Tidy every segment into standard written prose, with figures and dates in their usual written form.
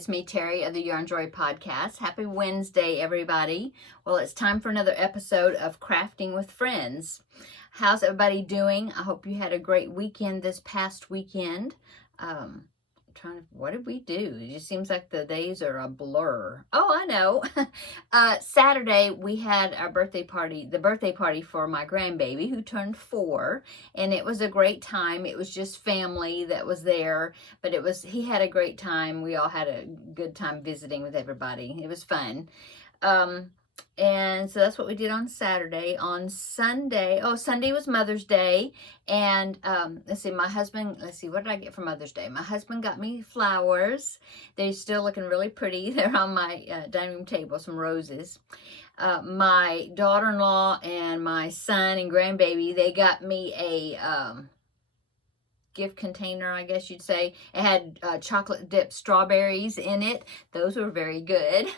It's me, Terry, of the Yarn Joy Podcast. Happy Wednesday, everybody. Well, it's time for another episode of Crafting with Friends. How's everybody doing? I hope you had a great weekend this past weekend. What did we do? It just seems like the days are a blur. Oh, I know. Saturday, we had our birthday party, the birthday party for my grandbaby who turned 4, and it was a great time. It was just family that was there, but he had a great time. We all had a good time visiting with everybody. It was fun. And so that's what we did on Saturday. On Sunday, Sunday was Mother's Day. And let's see, what did I get for Mother's Day? My husband got me flowers. They're still looking really pretty. They're on my dining room table, some roses. My daughter-in-law and my son and grandbaby, they got me a gift container, I guess you'd say. It had chocolate dipped strawberries in it. Those were very good.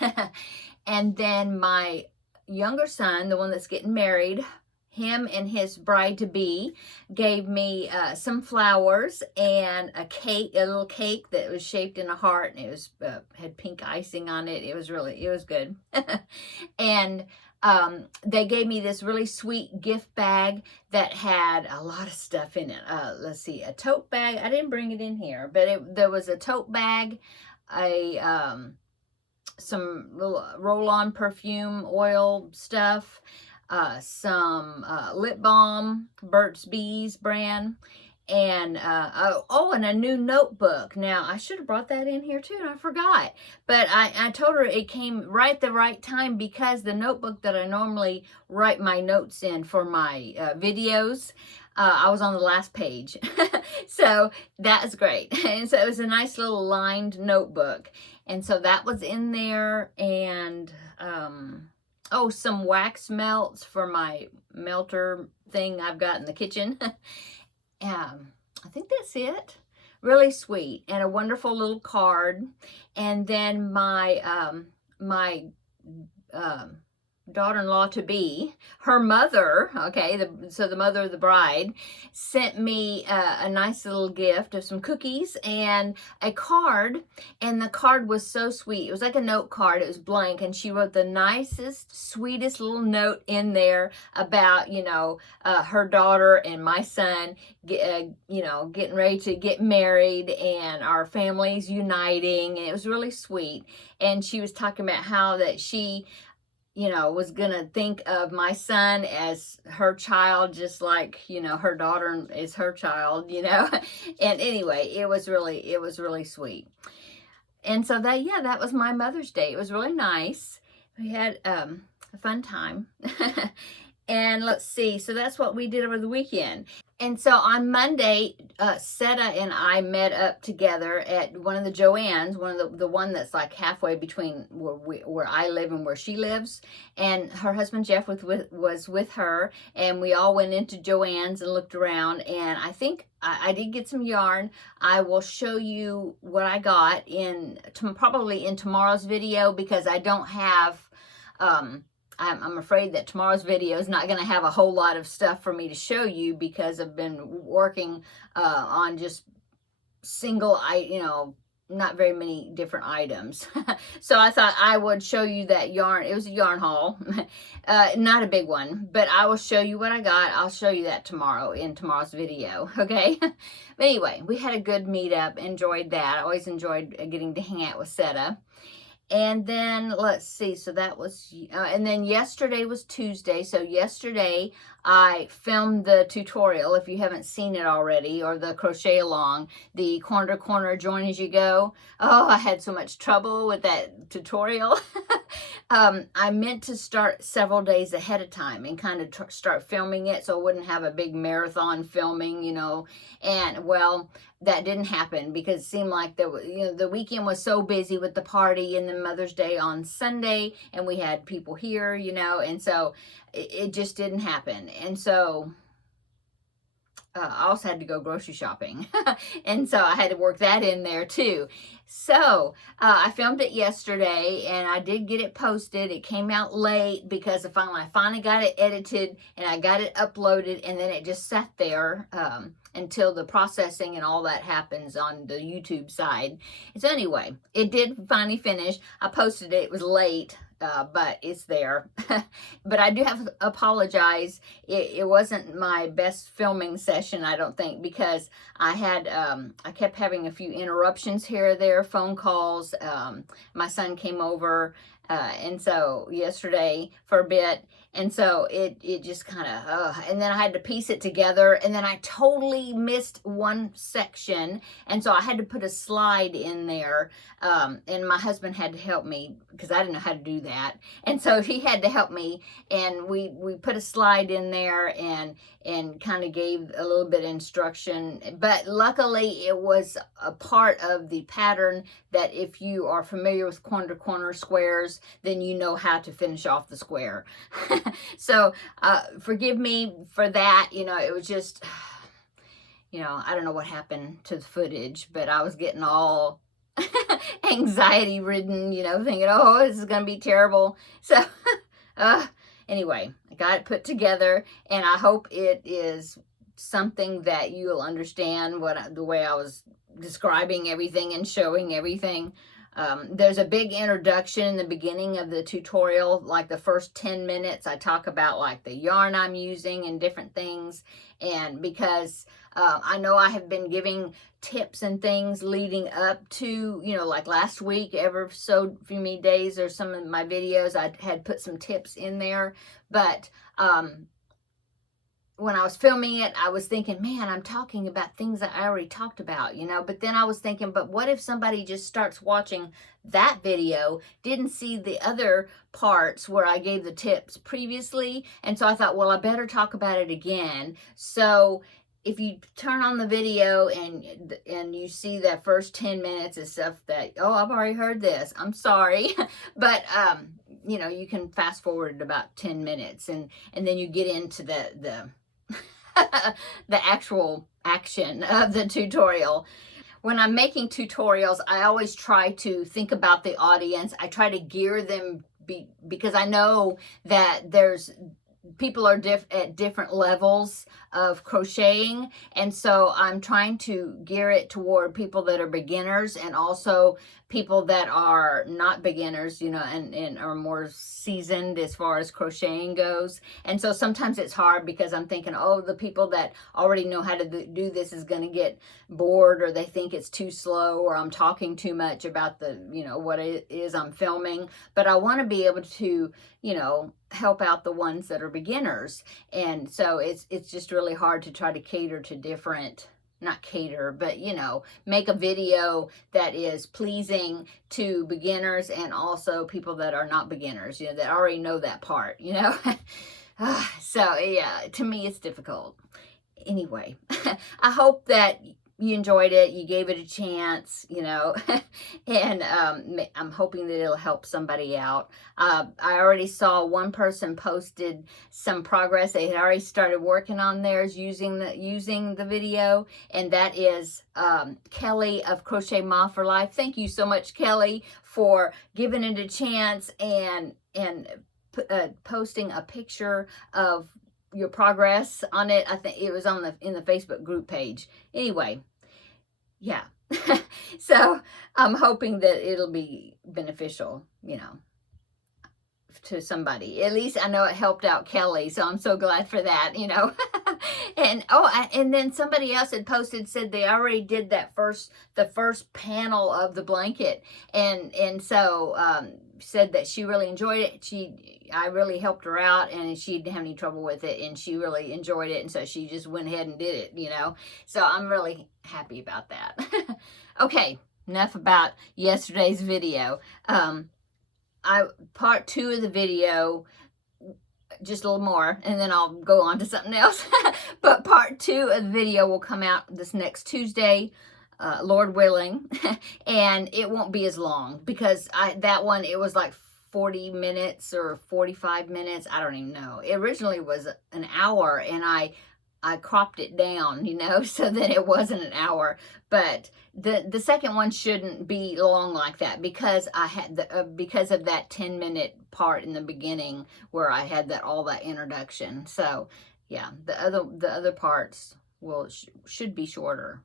And then my younger son, the one that's getting married, him and his bride-to-be gave me some flowers and a little cake that was shaped in a heart, and it was had pink icing on it. It was good. And they gave me this really sweet gift bag that had a lot of stuff in it. Let's see, a tote bag. I didn't bring it in here, but there was a tote bag, some little roll-on perfume oil stuff, some lip balm, Burt's Bees brand, and and a new notebook. Now, I should have brought that in here too, and I forgot. But I told her it came right the right time, because the notebook that I normally write my notes in for my videos, I was on the last page. So that is great. And so it was a nice little lined notebook. And so that was in there. And some wax melts for my melter thing I've got in the kitchen. I think that's it. Really sweet, and a wonderful little card. And then my daughter-in-law to be, her mother, the mother of the bride, sent me a nice little gift of some cookies and a card. And the card was so sweet. It was like a note card. It was blank, and she wrote the nicest, sweetest little note in there about her daughter and my son getting ready to get married, and our families uniting. And it was really sweet. And she was talking about how that she was gonna think of my son as her child, just like, her daughter is her child, And anyway, it was really sweet. And so that was my Mother's Day. It was really nice. We had a fun time. And let's see, so that's what we did over the weekend. And so on Monday, Seta and I met up together at one of the Joann's, the one that's like halfway between where I live and where she lives. And her husband Jeff was with her, and we all went into Joann's and looked around. And I think I did get some yarn. I will show you what I got probably in tomorrow's video, because I don't have I'm afraid that tomorrow's video is not going to have a whole lot of stuff for me to show you, because I've been working on just not very many different items. So I thought I would show you that yarn. It was a yarn haul, not a big one, but I will show you what I got. I'll show you that tomorrow in tomorrow's video, okay? But anyway, we had a good meetup, enjoyed that. I always enjoyed getting to hang out with Seta. And then let's see, so that was, and then yesterday was Tuesday. So yesterday I filmed the tutorial, if you haven't seen it already, or the crochet along, the corner to corner join as you go. Oh, I had so much trouble with that tutorial. I meant to start several days ahead of time and kind of start filming it, so I wouldn't have a big marathon filming, and well, that didn't happen, because it seemed like the weekend was so busy with the party and then Mother's Day on Sunday, and we had people here, and so it just didn't happen. And so I also had to go grocery shopping. And so I had to work that in there too. So I filmed it yesterday and I did get it posted. It came out late because I finally got it edited and I got it uploaded, and then it just sat there until the processing and all that happens on the YouTube side. So anyway, it did finally finish. I posted it. It was late. But it's there. But I do have to apologize. It wasn't my best filming session, I don't think, because I kept having a few interruptions here or there, phone calls. My son came over, and so yesterday for a bit. And so it just kind of, and then I had to piece it together, and then I totally missed one section, and so I had to put a slide in there, and my husband had to help me because I didn't know how to do that, and so he had to help me, and we put a slide in there and kind of gave a little bit of instruction, but luckily it was a part of the pattern that if you are familiar with corner squares, then you know how to finish off the square. So forgive me for that. It was just, I don't know what happened to the footage, but I was getting all anxiety ridden, thinking, oh, this is going to be terrible. So anyway, I got it put together, and I hope it is something that you'll understand the way I was describing everything and showing everything. There's a big introduction in the beginning of the tutorial, like the first 10 minutes. I talk about like the yarn I'm using and different things. And because I know I have been giving tips and things leading up to, like last week, ever so few many days or some of my videos, I had put some tips in there. But when I was filming it, I was thinking, man, I'm talking about things that I already talked about, but then I was thinking, but what if somebody just starts watching that video, didn't see the other parts where I gave the tips previously? And so I thought, well, I better talk about it again. So if you turn on the video and you see that first 10 minutes of stuff that, oh, I've already heard this, I'm sorry. But, you can fast forward about 10 minutes and then you get into the the actual action of the tutorial. When I'm making tutorials, I always try to think about the audience. I try to gear them because I know that people are at different levels of crocheting, and so I'm trying to gear it toward people that are beginners and also people that are not beginners, and are more seasoned as far as crocheting goes. And so sometimes it's hard because I'm thinking, oh, the people that already know how to do this is going to get bored, or they think it's too slow, or I'm talking too much about what it is I'm filming. But I want to be able to, help out the ones that are beginners. And so it's just really hard to try to cater to different, not cater, but make a video that is pleasing to beginners and also people that are not beginners, that already know that part, So yeah, to me it's difficult. Anyway, I hope that you enjoyed it, you gave it a chance, and I'm hoping that it'll help somebody out. I already saw one person posted some progress. They had already started working on theirs using the video, and that is Kelly of Crochet Ma for Life. Thank you so much, Kelly, for giving it a chance and posting a picture of your progress on it. I think it was in the Facebook group page. Anyway, yeah. So I'm hoping that it'll be beneficial, to somebody. At least I know it helped out Kelly, so I'm so glad for that, And and then somebody else had posted, said they already did the first panel of the blanket, and so said that she really enjoyed it. I really helped her out, and she didn't have any trouble with it, and she really enjoyed it, and so she just went ahead and did it, So I'm really happy about that. Okay, enough about yesterday's video. Part 2 of the video, just a little more, and then I'll go on to something else. But part 2 of the video will come out this next Tuesday, Lord willing, and it won't be as long because that one, it was like 40 minutes or 45 minutes. I don't even know. It originally was an hour, and I I cropped it down, you know, so that it wasn't an hour. But the second one shouldn't be long like that, because I had because of that 10-minute part in the beginning where I had all that introduction. So yeah, the other parts will should be shorter.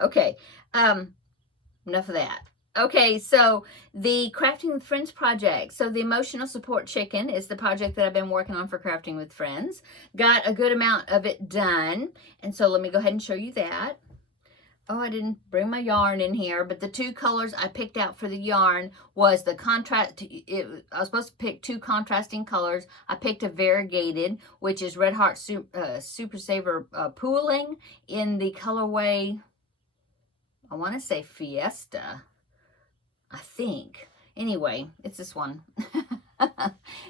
Okay, enough of that. Okay, so the Crafting with Friends project. So the Emotional Support Chicken is the project that I've been working on for Crafting with Friends. Got a good amount of it done. And so let me go ahead and show you that. Oh, I didn't bring my yarn in here, but the two colors I picked out for the yarn was the contrast. I was supposed to pick two contrasting colors. I picked a variegated, which is Red Heart Super Saver Pooling in the colorway, I want to say Fiesta, I think. Anyway, it's this one.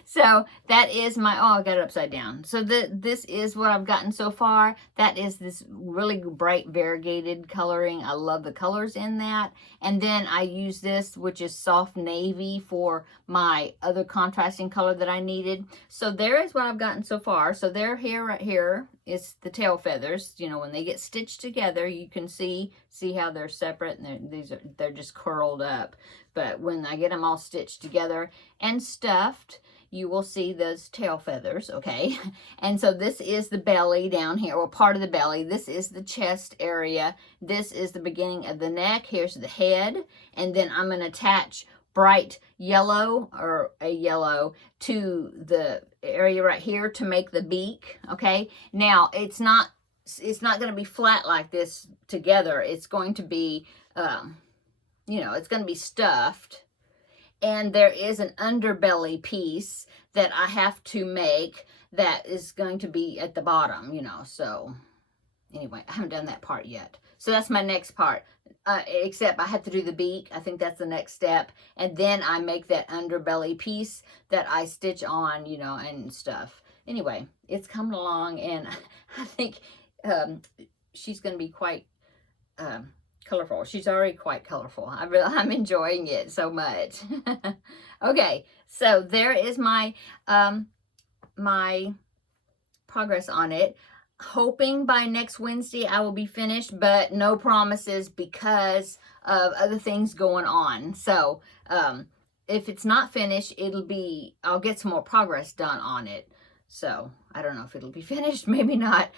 So that is my, oh, I got it upside down. So this is what I've gotten so far. That is this really bright variegated coloring. I love the colors in that. And then I use this, which is soft navy, for my other contrasting color that I needed. So there is what I've gotten so far. So they're here, right here is the tail feathers. You know, when they get stitched together, you can see how they're separate, and they're just curled up. But when I get them all stitched together and stuffed, you will see those tail feathers, okay? And so this is the belly down here, or part of the belly. This is the chest area. This is the beginning of the neck. Here's the head. And then I'm going to attach bright yellow, or a yellow, to the area right here to make the beak, okay? Now, it's not going to be flat like this together. It's going to be, you know, it's going to be stuffed. And there is an underbelly piece that I have to make that is going to be at the bottom, you know. So anyway, I haven't done that part yet. So that's my next part. Except I have to do the beak. I think that's the next step. And then I make that underbelly piece that I stitch on, you know, and stuff. Anyway, it's coming along, and I think she's going to be quite colorful. She's already quite colorful. I'm enjoying it so much. Okay, so there is my my progress on it. Hoping by next Wednesday I will be finished, but no promises because of other things going on. So if it's not finished, I'll get some more progress done on it. So I don't know if it'll be finished, maybe not.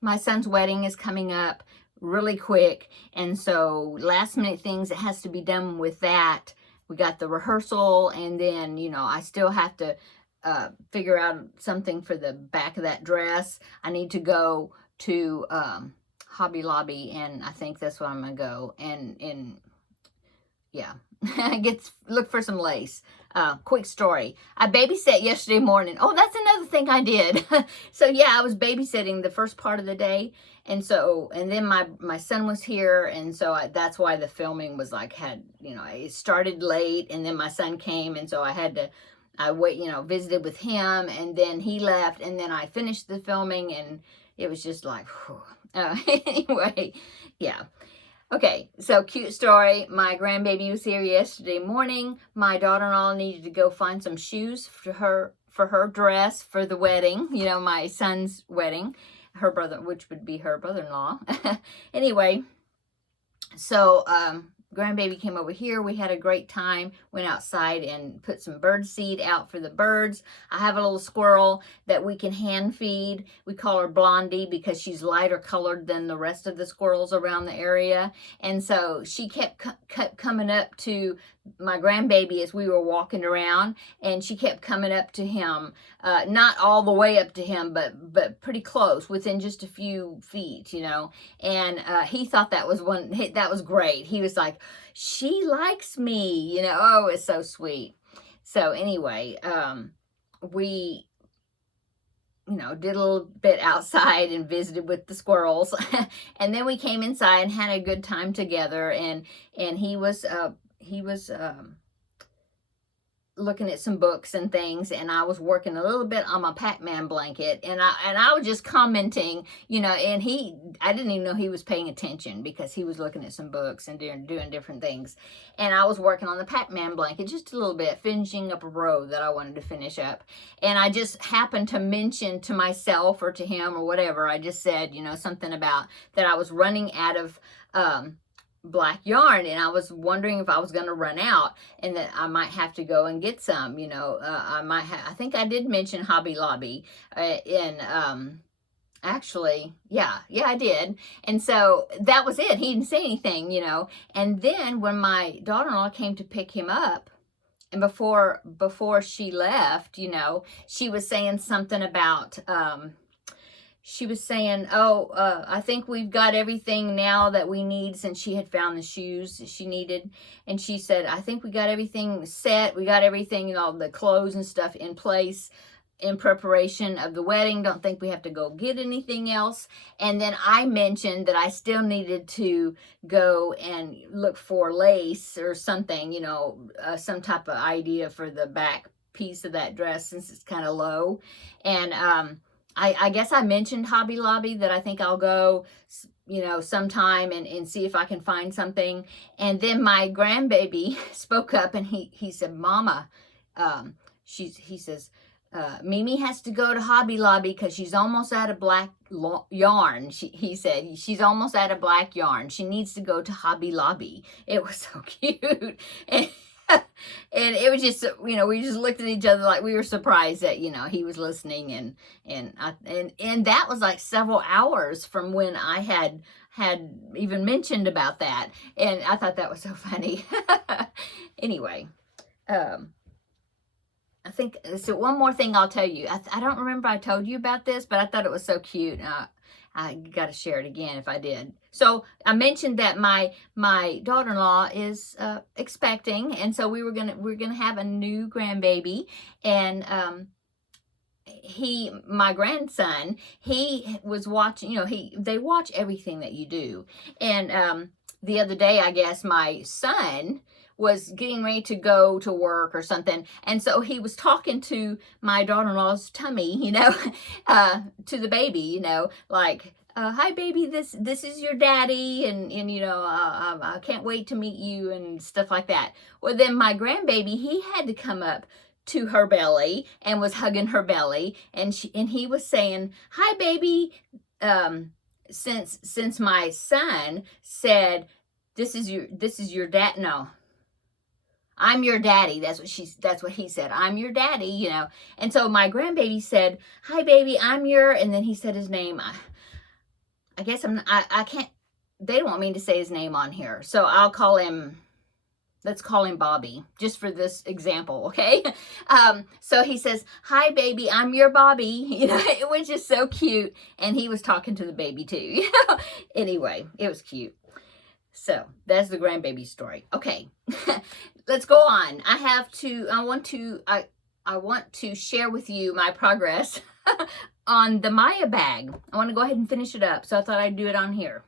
My son's wedding is coming up really quick, and so last minute things that has to be done with that. We got the rehearsal, and then, you know, I still have to figure out something for the back of that dress. I need to go to Hobby Lobby, and I think that's where I'm gonna go, and yeah, look for some lace. Quick story. I babysat yesterday morning. Oh, that's another thing I did. So yeah, I was babysitting the first part of the day. And then my son was here. And so that's why the filming was you know, it started late, and then my son came. And so I visited with him, and then he left, and then I finished the filming, and it was just like, anyway, yeah. Okay, so cute story. My grandbaby was here yesterday morning. My daughter-in-law needed to go find some shoes for her dress for the wedding, you know, my son's wedding, her brother, which would be her brother-in-law. Anyway, so grandbaby came over here. We had a great time. Went outside and put some bird seed out for the birds. I have a little squirrel that we can hand feed. We call her Blondie because she's lighter colored than the rest of the squirrels around the area. And so she kept coming up to my grandbaby as we were walking around, and she kept coming up to him, not all the way up to him, but pretty close, within just a few feet, you know. And he thought that was great. He was like, she likes me, you know. Oh, it's so sweet. So anyway, we, you know, did a little bit outside and visited with the squirrels. And then we came inside and had a good time together, and he was looking at some books and things, and I was working a little bit on my Pac-Man blanket, and I was just commenting, you know, and I didn't even know he was paying attention because he was looking at some books and doing different things, and I was working on the Pac-Man blanket just a little bit, finishing up a row that I wanted to finish up, and I just happened to mention to myself or to him or whatever, I just said, you know, something about that I was running out of black yarn, and I was wondering if I was going to run out and that I might have to go and get some, you know. I think I did mention Hobby Lobby actually, yeah, I did. And so that was it. He didn't say anything, you know. And then when my daughter-in-law came to pick him up, and before she left, you know, she was saying something about she was saying, oh, I think we've got everything now that we need, since she had found the shoes she needed. And she said, I think we got everything set. We got everything, you know, the clothes and stuff in place in preparation of the wedding. Don't think we have to go get anything else. And then I mentioned that I still needed to go and look for lace or something, you know, some type of idea for the back piece of that dress, since it's kind of low. And I guess I mentioned Hobby Lobby, that I think I'll go, you know, sometime and see if I can find something. And then my grandbaby spoke up, and he said, Mama, he says, Mimi has to go to Hobby Lobby because she's almost out of black yarn. He said, she's almost out of black yarn. She needs to go to Hobby Lobby. It was so cute. And it was just, you know, we just looked at each other like we were surprised that, you know, he was listening, and that was like several hours from when I had even mentioned about that, and I thought that was so funny. Anyway, I think, so one more thing I'll tell you. I don't remember I told you about this, but I thought it was so cute. I got to share it again if I did. So I mentioned that my daughter-in-law is expecting, and so we're gonna have a new grandbaby, and my grandson, he was watching, you know, they watch everything that you do, and the other day, I guess my son was getting ready to go to work or something, and so he was talking to my daughter-in-law's tummy, you know, to the baby, you know, like, hi baby, this is your daddy, and you know, I can't wait to meet you, and stuff like that. Well, then my grandbaby, he had to come up to her belly and was hugging her belly, and he was saying, hi baby, since my son said, this is your dad, no, I'm your daddy. That's what he said. I'm your daddy, you know. And so my grandbaby said, hi baby, and then he said his name. I guess I can't, they don't want me to say his name on here. So I'll call him, let's call him Bobby, just for this example, okay? So he says, hi baby, I'm your Bobby. You know, it was just so cute. And he was talking to the baby too, you know. Anyway, it was cute. So that's the grandbaby story. Okay, let's go on. I want to share with you my progress on the Maya bag. I want to go ahead and finish it up, so I thought I'd do it on here.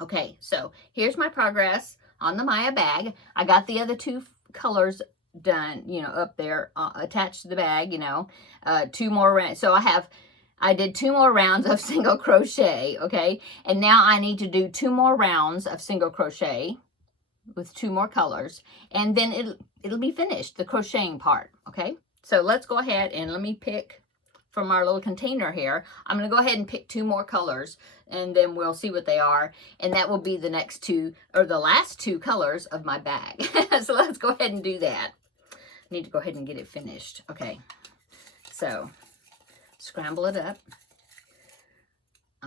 Okay, so here's my progress on the Maya bag. I got the other two colors done, you know, up there, attached to the bag, you know, 2 more rounds. So I did 2 more rounds of single crochet, okay? And now I need to do 2 more rounds of single crochet with 2 more colors, and then it'll be finished, the crocheting part, okay? So let's go ahead and let me pick from our little container here. I'm going to go ahead and pick 2 more colors, and then we'll see what they are, and that will be the next 2, or the last 2 colors of my bag. So let's go ahead and do that. I need to go ahead and get it finished. Okay, so scramble it up.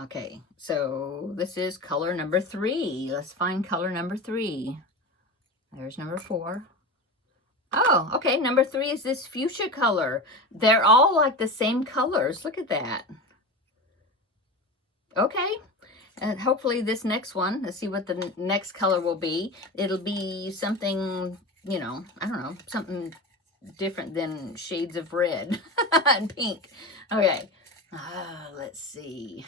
Okay, so this is color number 3. Let's find color number 3. There's number 4. Oh, okay, number 3 is this fuchsia color. They're all like the same colors. Look at that. Okay, and hopefully this next one, let's see what the next color will be. It'll be something, you know, I don't know, something different than shades of red and pink. Okay, let's see.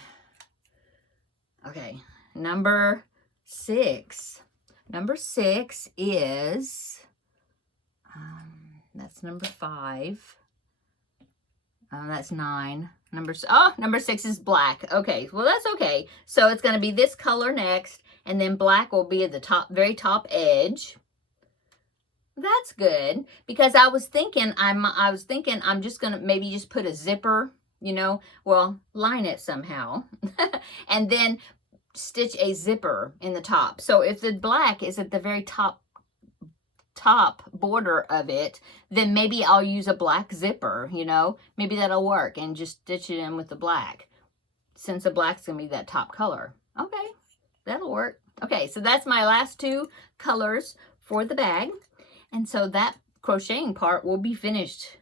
Okay, number 6. Number 6 is, That's number 5. That's 9. Number 6 is black. Okay, well that's okay. So it's going to be this color next, and then black will be at the top, very top edge. That's good, because I was thinking I'm just going to maybe just put a zipper, you know, well, line it somehow, and then stitch a zipper in the top. So if the black is at the very top border of it, then maybe I'll use a black zipper, you know, maybe that'll work, and just stitch it in with the black, since the black's gonna be that top color. Okay, that'll work. Okay, so that's my last 2 colors for the bag, and so that crocheting part will be finished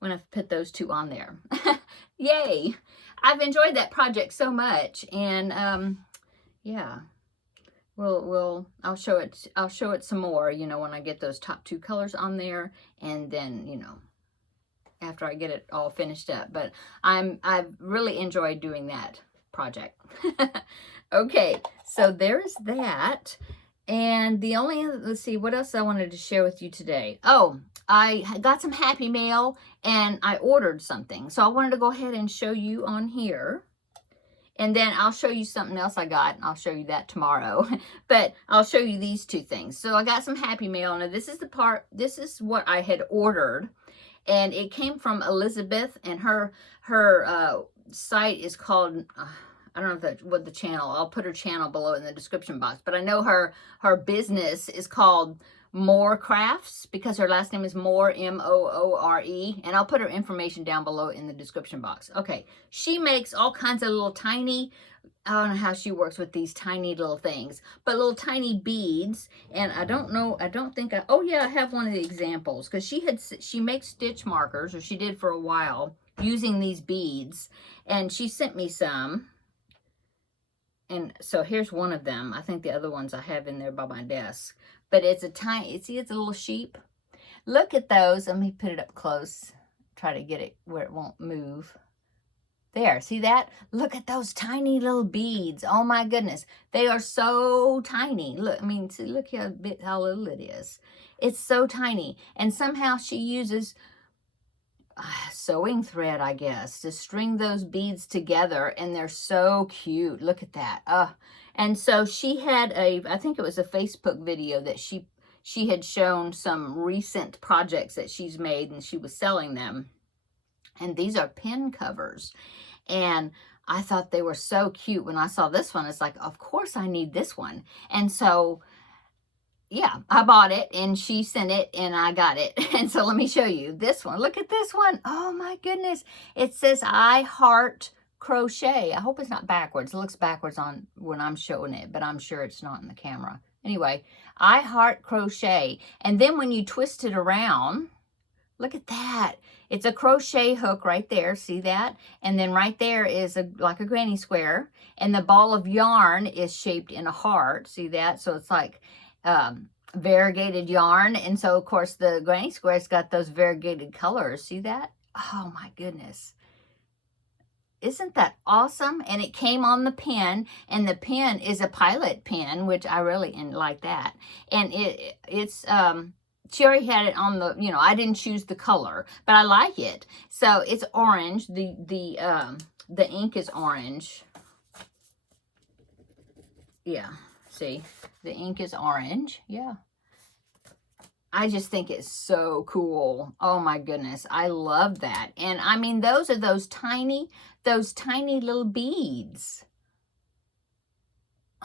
when I've put those 2 on there. Yay! I've enjoyed that project so much, and yeah. I'll show it some more, you know, when I get those top 2 colors on there, and then, you know, after I get it all finished up. But I've really enjoyed doing that project. Okay, so there's that. And the only, let's see, what else I wanted to share with you today. Oh, I got some Happy Mail, and I ordered something. So I wanted to go ahead and show you on here. And then I'll show you something else I got, and I'll show you that tomorrow. But I'll show you these 2 things. So I got some Happy Mail. Now this is what I had ordered. And it came from Elizabeth, and her site is called, I don't know what the channel, I'll put her channel below in the description box. But I know her business is called More Crafts, because her last name is Moore, M-O-O-R-E, and I'll put her information down below in the description box. Okay, she makes all kinds of little tiny, I don't know how she works with these tiny little things, but little tiny beads, and oh yeah, I have one of the examples, because she makes stitch markers, or she did for a while, using these beads, and she sent me some. And so here's one of them. I think the other ones I have in there by my desk. But it's a tiny, see, it's a little sheep. Look at those. Let me put it up close. Try to get it where it won't move. There, see that? Look at those tiny little beads. Oh my goodness. They are so tiny. Look, I mean, see, look how little it is. It's so tiny. And somehow she uses sewing thread, I guess, to string those beads together, and they're so cute. Look at that. And so she had I think it was a Facebook video that she had shown some recent projects that she's made, and she was selling them. And these are pin covers, and I thought they were so cute. When I saw this one, it's like, of course I need this one. And so yeah, I bought it, and she sent it, and I got it. And so let me show you this one. Look at this one. Oh my goodness. It says I Heart Crochet. I hope it's not backwards. It looks backwards on when I'm showing it, but I'm sure it's not in the camera. Anyway, I Heart Crochet. And then when you twist it around, look at that. It's a crochet hook right there. See that? And then right there is like a granny square. And the ball of yarn is shaped in a heart. See that? So it's like variegated yarn, and so of course the granny square's got those variegated colors. See that? Oh my goodness, isn't that awesome? And it came on the pin, and the pin is a pilot pin, which I really like that. And it's she already had it on the, you know, I didn't choose the color, but I like it. So it's orange. The ink is orange. Yeah, see, the ink is orange. Yeah. I just think it's so cool. Oh my goodness. I love that. And I mean, those are those tiny little beads.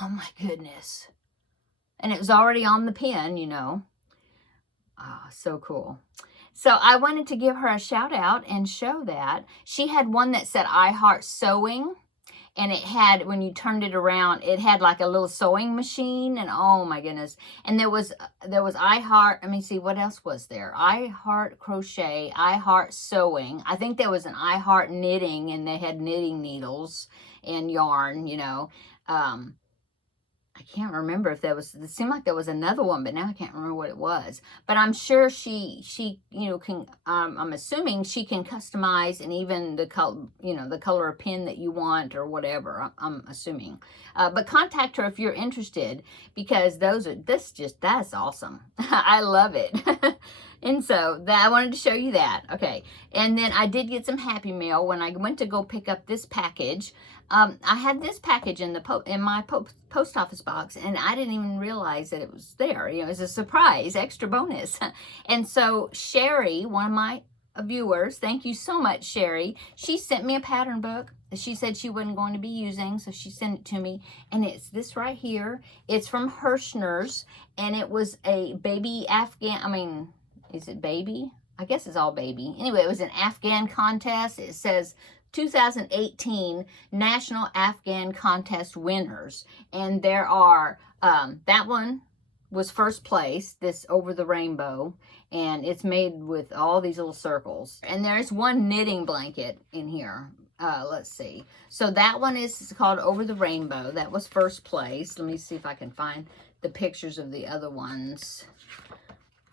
Oh my goodness. And it was already on the pin, you know. Oh, so cool. So I wanted to give her a shout out and show that. She had one that said I Heart Sewing. And it had, when you turned it around, it had like a little sewing machine. And oh my goodness. And there was I Heart, let me see, what else was there? I Heart Crochet, I Heart Sewing. I think there was an I Heart Knitting, and they had knitting needles and yarn, you know. I can't remember if there was, it seemed like there was another one, but now I can't remember what it was. But I'm sure she you know, can, I'm assuming she can customize, and even the color, you know, the color of pen that you want or whatever, I'm assuming. But contact her if you're interested, because that's awesome. I love it. And so that I wanted to show you that. Okay. And then I did get some Happy Mail when I went to go pick up this package. I had this package in my post office box, and I didn't even realize that it was there. You know, it was a surprise, extra bonus. And so Sherry, one of my viewers, thank you so much, Sherry. She sent me a pattern book that she said she wasn't going to be using, so she sent it to me, and it's this right here. It's from Hirschner's, and it was a baby Afghan. I mean, is it baby? I guess it's all baby. Anyway, it was an Afghan contest. It says 2018 National Afghan Contest winners. And there are, that one was first place, this Over the Rainbow. And it's made with all these little circles. And there's one knitting blanket in here. Let's see. So that one is called Over the Rainbow. That was first place. Let me see if I can find the pictures of the other ones.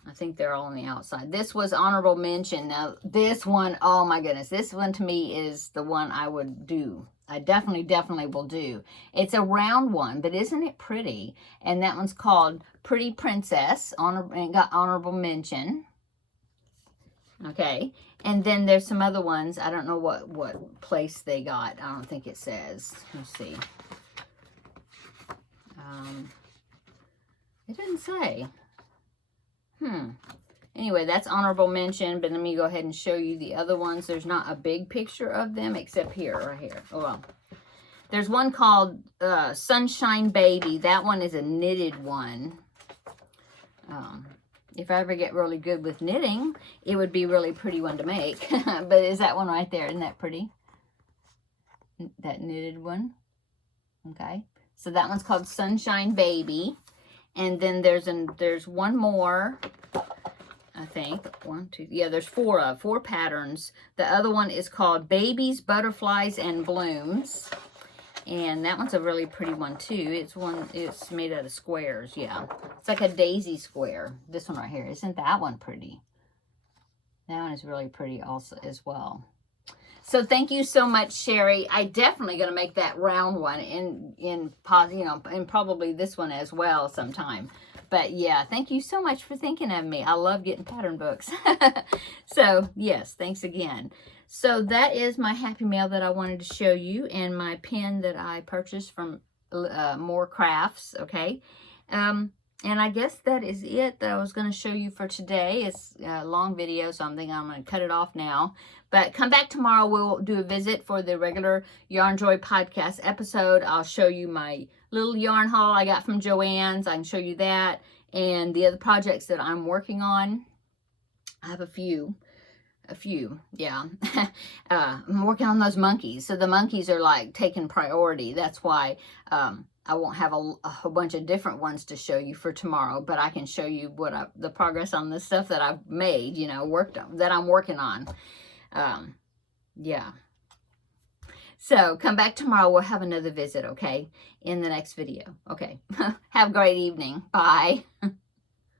I think they're all on the outside. This was honorable mention. Now, this one, oh my goodness, this one to me is the one I would do. I definitely will do. It's a round one, but isn't it pretty? And that one's called Pretty Princess, and got honorable mention. Okay, and then there's some other ones. I don't know what place they got. I don't think it says. Let's see. It didn't say. Anyway, that's honorable mention, but let me go ahead and show you the other ones. There's not a big picture of them except here, right here. Oh, well. There's one called Sunshine Baby. That one is a knitted one. If I ever get really good with knitting, it would be a really pretty one to make. But is that one right there? Isn't that pretty? That knitted one. Okay. So that one's called Sunshine Baby. And then there's one more, I think. One, two, yeah, there's four patterns. The other one is called Babies, Butterflies, and Blooms. And that one's a really pretty one too. It's made out of squares, yeah. It's like a daisy square. This one right here. Isn't that one pretty? That one is really pretty also as well. So thank you so much, Sherry. I definitely going to make that round one in probably this one as well sometime. But yeah, thank you so much for thinking of me. I love getting pattern books. So yes, thanks again. So that is my Happy Mail that I wanted to show you, and my pen that I purchased from More Crafts. Okay. And I guess that is it that I was going to show you for today. It's a long video, so I'm thinking I'm going to cut it off now. But come back tomorrow. We'll do a visit for the regular Yarn Joy podcast episode. I'll show you my little yarn haul I got from Joann's. I can show you that. And the other projects that I'm working on. I have a few, yeah. I'm working on those monkeys. So the monkeys are like taking priority. That's why I won't have a bunch of different ones to show you for tomorrow, but I can show you the progress on the stuff that I've made, you know, that I'm working on. Yeah. So come back tomorrow. We'll have another visit, okay, in the next video. Okay. Have a great evening. Bye.